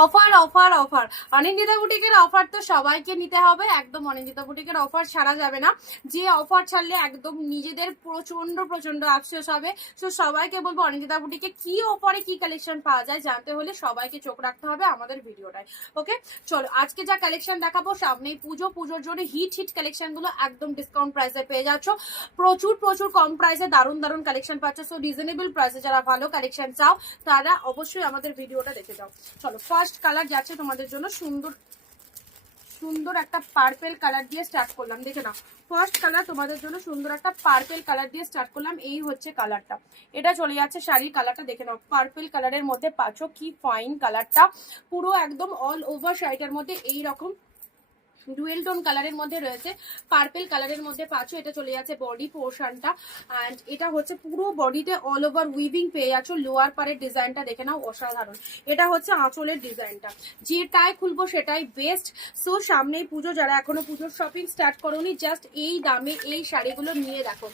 Offer offer offer. Anindita বুটিকের offer তো সবাইকে নিতে হবে। একদম অনিন্দিতা বুটিকের অফার ছাড়া যাবে না। যে অফার ছাড়লে একদম নিজেদের প্রচণ্ড প্রচণ্ড আফসোস হবে। তো সবাইকে বলব, অনিন্দিতা বুটিকে কি অফারে কি কালেকশন পাওয়া যায় জানতে হলে সবাইকে চোখ রাখতে হবে আমাদের ভিডিওটায়। ওকে চলো, আজকে যা কালেকশন দেখাবো, সামনেই পুজো। পুজোর জন্য হিট হিট কালেকশনগুলো একদম ডিসকাউন্ট প্রাইসে পেয়ে যাচ্ছ। প্রচুর প্রচুর কম প্রাইসে দারুণ দারুণ কালেকশন পাচ্ছ। সো রিজনেবল প্রাইসে যারা ভালো কালেকশন চাও, তারা অবশ্যই আমাদের ভিডিওটা দেখে যাও। চলো ফার্স্ট কালার যাচ্ছে তোমাদের জন্য সুন্দর সুন্দর একটা পার্পেল কালার দিয়ে স্টার্ট করলাম, দেখে নাও। ফার্স্ট কালার তোমাদের জন্য সুন্দর একটা পার্পেল কালার দিয়ে স্টার্ট করলাম, এই হচ্ছে কালারটা এটা চলে যাচ্ছে শাড়ির কালারটা দেখে নাও। পার্পেল কালারের মধ্যে পাচ্ছ কি ফাইন কালারটা পুরো একদম অল ওভার শাড়িটার মধ্যে এই রকম ডুয়েল টোন কালারের মধ্যে রয়েছে, পার্পেল কালারের মধ্যে পাচ্ছ, এটা চলে যাচ্ছে বডি পোর্শনটা। অ্যান্ড এটা হচ্ছে পুরো বডিতে অল ওভার উইভিং পেয়ে যাচ্ছ লোয়ার পারের ডিজাইনটা দেখে নাও, অসাধারণ। এটা হচ্ছে আঁচলের ডিজাইনটা যেটাই খুলবো সেটাই বেস্ট সো সামনেই পুজো, যারা এখনও পুজোর শপিং স্টার্ট করোনি জাস্ট এই দামে এই শাড়িগুলো নিয়ে দেখো।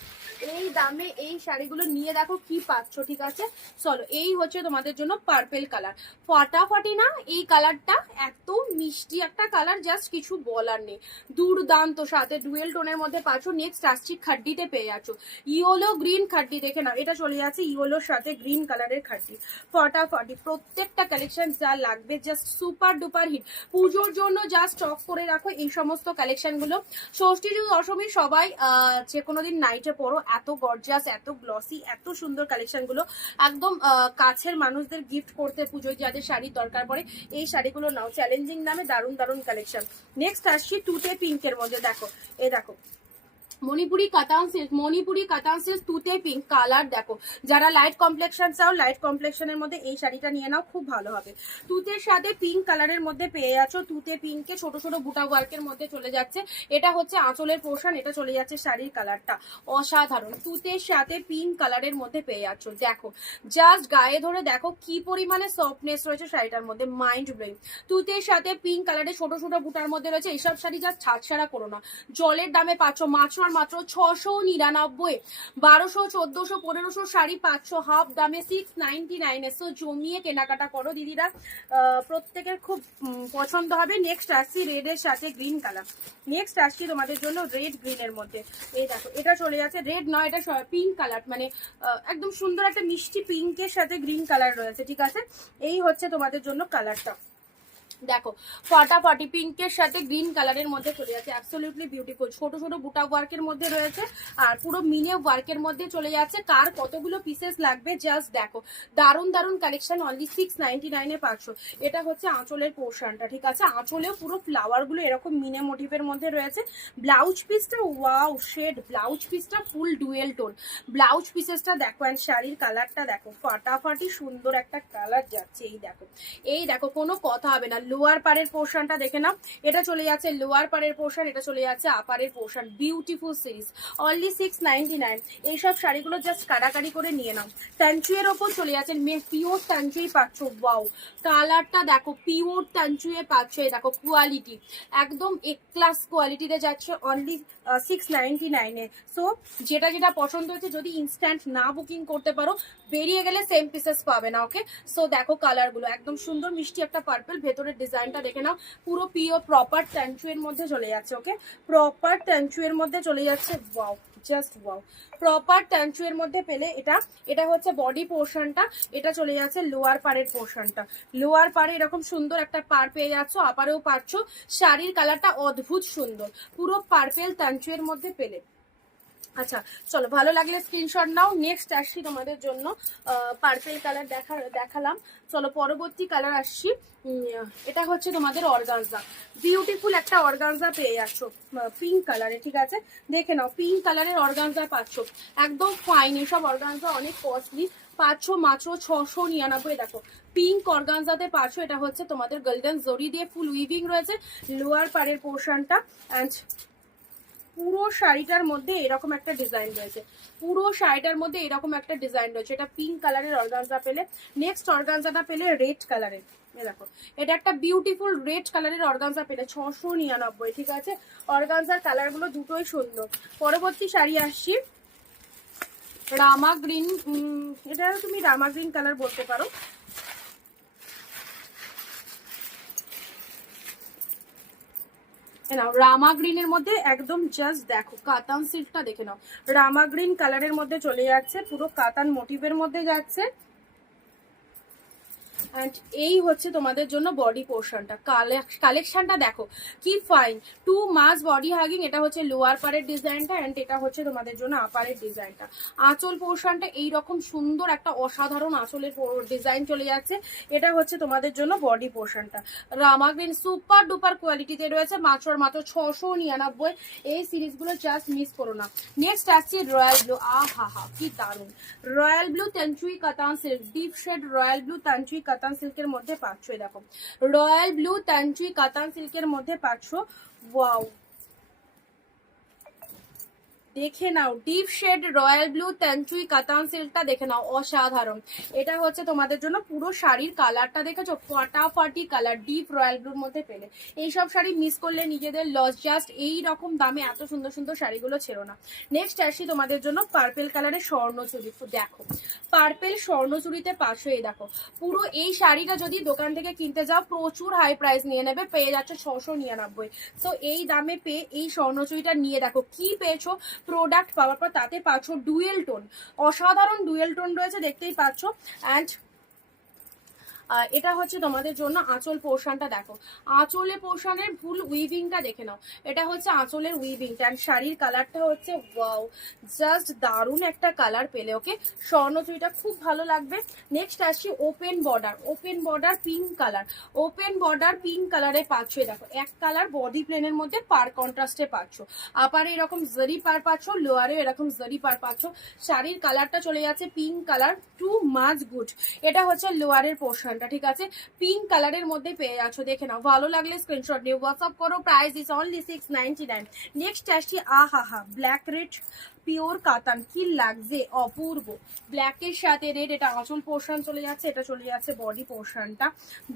এই দামে এই শাড়িগুলো নিয়ে দেখো কি পাচ্ছ, ঠিক আছে? চলো, এই হচ্ছে তোমাদের জন্য পার্পেল কালার ফাটাফাটি না, এই কালারটা এত মিষ্টি একটা কালার জাস্ট কিছু বলার নেই। দুর্দান্ত, সাথে ডুয়েল টোনের মধ্যে পাচ্ছ। নেক্সট আসছি খাড্ডিতে পেয়ে যাচ্ছ। ইয়োলো গ্রিন খাড্ডি, দেখে নাও। এটা চলে যাচ্ছে ইয়োলোর সাথে গ্রিন কালারের খাড্ডি। ফটাফটি, প্রত্যেকটা কালেকশন যা লাগবে জাস্ট সুপার ডুপার হিট পুজোর জন্য যা স্টক করে রাখো এই সমস্ত কালেকশনগুলো ষষ্ঠী, দশমী, সবাই যে কোনো দিন নাইটে পড়ো। এত গর্জাস এত গ্লসি এত সুন্দর কালেকশনগুলো। একদম কাছের মানুষদের গিফট করতে পুজোয় যাদের শাড়ির দরকার পড়ে, এই শাড়িগুলো নাও। চ্যালেঞ্জিং নামে দারুণ দারুণ কালেকশন নেক্সট আসছি টুটে পিঙ্কের মধ্যে। দেখো এ দেখো মণিপুরি কাতান সিল্ক মণিপুরি কাতান সিল্ক তুতে পিঙ্ক কালার দেখো। যারা লাইট কমপ্লেকশন চাও লাইট কমপ্লেকশনের মধ্যে এই শাড়িটা নিয়ে নাও, খুব ভালো হবে। তুতের সাথে পিঙ্ক কালারের মধ্যে পেয়ে যাচ্ছ। তুতে পিঙ্কে ছোট ছোট বুটা ওয়ার্কের মধ্যে চলে যাচ্ছে। এটা হচ্ছে আঁচলের পোর্শন এটা চলে যাচ্ছে শাড়ির কালারটা অসাধারণ। তুতের সাথে পিঙ্ক কালারের মধ্যে পেয়ে যাচ্ছ। দেখো জাস্ট গায়ে ধরে দেখো কি পরিমাণে সফটনেস রয়েছে শাড়িটার মধ্যে মাইন্ড ব্লোয়িং তুতের সাথে পিঙ্ক কালারের ছোট ছোট বুটার মধ্যে রয়েছে এইসব শাড়ি জাস্ট ছাড়ছাড়া করো না। জলের দামে পাচ্ছ মাছ আর মাত্র ছশো নিরানব্বই। বারোশো, চোদ্দশো, পনেরোশো শাড়ি, পাঁচশো হাফ দামে সিক্স নাইনটি নাইনে সো জমিয়ে কেনাকাটা করো দিদিরা। প্রত্যেকের খুব পছন্দ হবে। নেক্সট আসছি রেডের সাথে গ্রিন কালার নেক্সট আসছি তোমাদের জন্য রেড গ্রিনের মধ্যে। এই দেখো, এটা চলে যাচ্ছে রেড নয়, এটা পিঙ্ক কালার মানে একদম সুন্দর একটা মিষ্টি পিঙ্কের সাথে গ্রিন কালার রয়েছে, ঠিক আছে? এই হচ্ছে তোমাদের জন্য কালারটা দেখো ফাটাফাটি পিঙ্কের সাথে গ্রিন কালারের মধ্যে চলে যাচ্ছে অ্যাবসলিউটলি বিউটিফুল ছোট ছোট বুটা ওয়ার্কের মধ্যে রয়েছে, আর পুরো মিনে ওয়ার্কের মধ্যে চলে যাচ্ছে। কার কতগুলো পিসেস লাগবে? জাস্ট দেখো, দারুণ দারুণ কালেকশন অনলি সিক্স নাইনটি নাইনে পাচ্ছ। এটা হচ্ছে আঁচলের পোর্শনটা ঠিক আছে? আঁচলেও পুরো ফ্লাওয়ারগুলো এরকম মিনে মোটিভের মধ্যে রয়েছে। ব্লাউজ পিসটা ওয়াও শেড ব্লাউজ পিসটা ফুল ডুয়েল টোন ব্লাউজ পিসেসটা দেখো অ্যান্ড শাড়ির কালারটা দেখো ফাটাফাটি সুন্দর একটা কালার যাচ্ছে, এই দেখো। এই দেখো, কোনো কথা হবে না। লোয়ার পারের পোর্শনটা দেখে নাও। এটা চলে যাচ্ছে লোয়ার পারের পোর্শন এটা চলে যাচ্ছে আপারের portion beautiful series only six ninety nine এইসব শাড়িগুলো জাস্ট কাটাকাটি করে নিয়ে নাও। ট্যাঞ্চুয়ের ওপর চলে যাচ্ছে পিওর ট্যাঞ্চুই পাচ্ছ। বাউ কালারটা দেখো পিওর ট্যাঞ্চুয়ে পাচ্ছ। দেখো কোয়ালিটি একদম এক ক্লাস কোয়ালিটিতে যাচ্ছে অনলি সিক্স নাইনটি নাইনে সো যেটা যেটা পছন্দ হচ্ছে, যদি ইনস্ট্যান্ট না বুকিং করতে পারো, বেরিয়ে গেলে সেম পিসেস পাবে না ওকে সো দেখো কালারগুলো একদম সুন্দর মিষ্টি একটা পার্পল ভেতরের ডিজাইনটা দেখে নাও। পুরো পিওর প্রপার ট্যাঞ্চুয়ের মধ্যে চলে যাচ্ছে ওকে প্রপার ট্যাঞ্চুয়ের মধ্যে চলে যাচ্ছে ওয়াও জাস্ট ওয়াও প্রপার ট্যাঞ্চুয়ের মধ্যে পেলে এটা এটা হচ্ছে বডি পোর্শনটা এটা চলে যাচ্ছে লোয়ার পাড়ের পোর্শনটা লোয়ার পাড়ে এরকম সুন্দর একটা পার পেয়ে যাচ্ছ, আপারেও পাচ্ছ শাড়ির কালারটা অদ্ভুত সুন্দর। পুরো পার্পেল ট্যাঞ্চুয়ের মধ্যে পেলে। আচ্ছা চলো, ভালো লাগলে স্ক্রিনশট নাও। নেক্সট আসছি তোমাদের জন্য। পার্পেল কালার দেখা, দেখালাম। চলো, পরবর্তী কালার আসছি। এটা হচ্ছে তোমাদের অর্গানজা বিউটিফুল একটা অর্গানজা পেয়ে যাচ্ছ। পিঙ্ক কালারে ঠিক আছে? দেখে নাও পিঙ্ক কালারের অর্গানজা পাচ্ছ। একদম ফাইন এসব অর্গানজা অনেক কস্টলি পাচ্ছ মাত্র ছশো নিরানব্বই, দেখো। পিঙ্ক অর্গানজাতে পাচ্ছ, এটা হচ্ছে তোমাদের গোল্ডেন জরি দিয়ে ফুল উইভিং রয়েছে। লোয়ার পাড়ের পোর্শনটা অ্যান্ড পুরো শাড়িটার মধ্যে এরকম একটা ডিজাইন রয়েছে। পুরো শাড়িটার মধ্যে এরকম একটা ডিজাইন রয়েছে। এটা পিঙ্ক কালারের অর্গানজা পেলে নেক্সট অর্গানজাটা পেলে রেড কালারের এটা একটা বিউটিফুল রেড কালারের পেলে, ছশো নিরানব্বই, ঠিক আছে? কালারগুলো দুটোই সুন্দর পরবর্তী শাড়ি আসছি। রামা গ্রিন এটা তুমি রামা গ্রিন কালার বলতে পারো। নাও, রামা গ্রিনের মধ্যে একদম জাস্ট দেখো, কাতান সিল্কটা দেখে নাও। রামা গ্রিন কালারের মধ্যে চলে যাচ্ছে, পুরো কাতান মোটিভের মধ্যে যাচ্ছে। অ্যান্ড এই হচ্ছে তোমাদের জন্য বডি পোর্শনটা কালেকশনটা দেখো, কি fine too much body hugging এটা হচ্ছে লোয়ার পারের ডিজাইনটা অ্যান্ড এটা হচ্ছে তোমাদের জন্য আপারের ডিজাইনটা আঁচল পোর্শনটা এইরকম সুন্দর একটা অসাধারণ আঁচলের ডিজাইন চলে যাচ্ছে। এটা হচ্ছে তোমাদের জন্য বডি পোর্শনটা রামাগ্রিন সুপার ডুপার কোয়ালিটিতে রয়েছে, মাত্র মাত্র ছশো নিরানব্বই। এই সিরিজগুলো জাস্ট মিস করো না। নেক্সট আসছে রয়্যাল ব্লু আ হা হা কি দারুণ। Royal blue tanchoi katan silk deep shade royal blue tanchoi katan সিল্কের মধ্যে পাচ্ছ দেখো। রয়্যাল ব্লু তানচুই কাতান সিল্কের মধ্যে পাচ্ছ। ওয়াও। দেখে নাও। Deep shade royal blue tanchoi katan সিল্কটা দেখে নাও, অসাধারণ। এটা হচ্ছে তোমাদের জন্য পুরো শাড়ির কালারটা দেখেছ? ফাটাফাটি কালার ডিপ রয়্যাল ব্লুর মধ্যে পেলে। এইসব শাড়ি মিস করলে নিজেদের লস জাস্ট এই রকম দামে এত সুন্দর সুন্দর শাড়িগুলো ছেড়ো না। নেক্সট আসি তোমাদের জন্য পার্পেল কালারের স্বর্ণচুরি দেখো পার্পেল স্বর্ণচুরিতে পাশে দেখো, পুরো এই শাড়িটা যদি দোকান থেকে কিনতে যাও, প্রচুর হাই প্রাইস নিয়ে নেবে, পেয়ে যাচ্ছে ছশো নিরানব্বই। তো এই দামে পেয়ে এই স্বর্ণচুরিটা নিয়ে দেখো, কি পেয়েছ? প্রোডাক্ট পাওয়ার পর তাতে পাচ্ছ ডুয়েল টোন অসাধারণ ডুয়েল টোন রয়েছে দেখতেই পাচ্ছ। অ্যান্ড এটা হচ্ছে তোমাদের জন্য আঁচল পোর্শনটা দেখো। আঁচলে পোর্শনের ফুল উইভিংটা দেখে নাও। এটা হচ্ছে আঁচলের উইভিংটা অ্যান্ড শাড়ির কালারটা হচ্ছে ওয়াও জাস্ট দারুণ একটা কালার পেলে ওকে স্বর্ণচুরিটা খুব ভালো লাগবে। নেক্সট আসছি open border open border pink colour open border pink কালারে পাচ্ছ দেখো, এক কালার বডি প্লেনের মধ্যে পার কন্ট্রাস্টে পাচ্ছ। আপারে এরকম জরি পার পাচ্ছ লোয়ারে এরকম জরি পার পাচ্ছ। শাড়ির কালারটা চলে যাচ্ছে pink colour too much good এটা হচ্ছে লোয়ারের পোর্শনটা ঠিক আছে? পিঙ্ক কালারের মধ্যে পেয়ে যাচ্ছ, দেখে নাও। ভালো লাগলে স্ক্রিনশট নিয়ে হোয়াটসঅ্যাপ করো price is only six ninety nine next আসছি আহা হা ব্ল্যাক রেড পিওর কাতান কি লাগছে, অপূর্ব। ব্ল্যাকের সাথে রেড এটা আঁচল পোর্শন চলে যাচ্ছে, এটা চলে যাচ্ছে বডি পোর্শনটা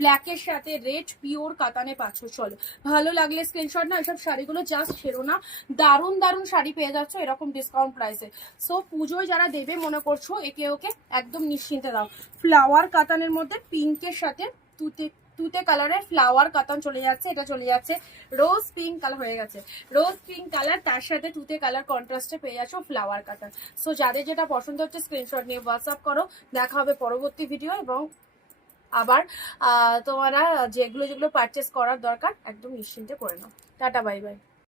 ব্ল্যাকের সাথে রেড পিওর কাতানে পাচ্ছ, চলো। ভালো লাগলে স্ক্রিনশট না, এসব শাড়িগুলো জাস্ট ছেড়ো না। দারুণ দারুণ শাড়ি পেয়ে যাচ্ছ, এরকম ডিসকাউন্ট প্রাইসে সো পুজোয় যারা দেবে, মনে করছ, একে ওকে একদম নিশ্চিন্তে দাও। ফ্লাওয়ার কাতানের মধ্যে পিঙ্কের সাথে তুতে তুতে কালারের ফ্লাওয়ার কাতান চলে যাচ্ছে, এটা চলে যাচ্ছে রোজ পিঙ্ক কালার হয়ে গেছে। রোজ পিঙ্ক কালার তার সাথে তুতে কালার কন্ট্রাস্টে পেয়ে যাচ্ছ ফ্লাওয়ার কাতান সো যাদের যেটা পছন্দ হচ্ছে স্ক্রিনশট নিয়ে হোয়াটসঅ্যাপ করো, দেখা হবে পরবর্তী ভিডিও এবং আবার তোমরা যেগুলো যেগুলো পারচেস করার দরকার, একদম নিশ্চিন্তে করে নাও। Tata bye bye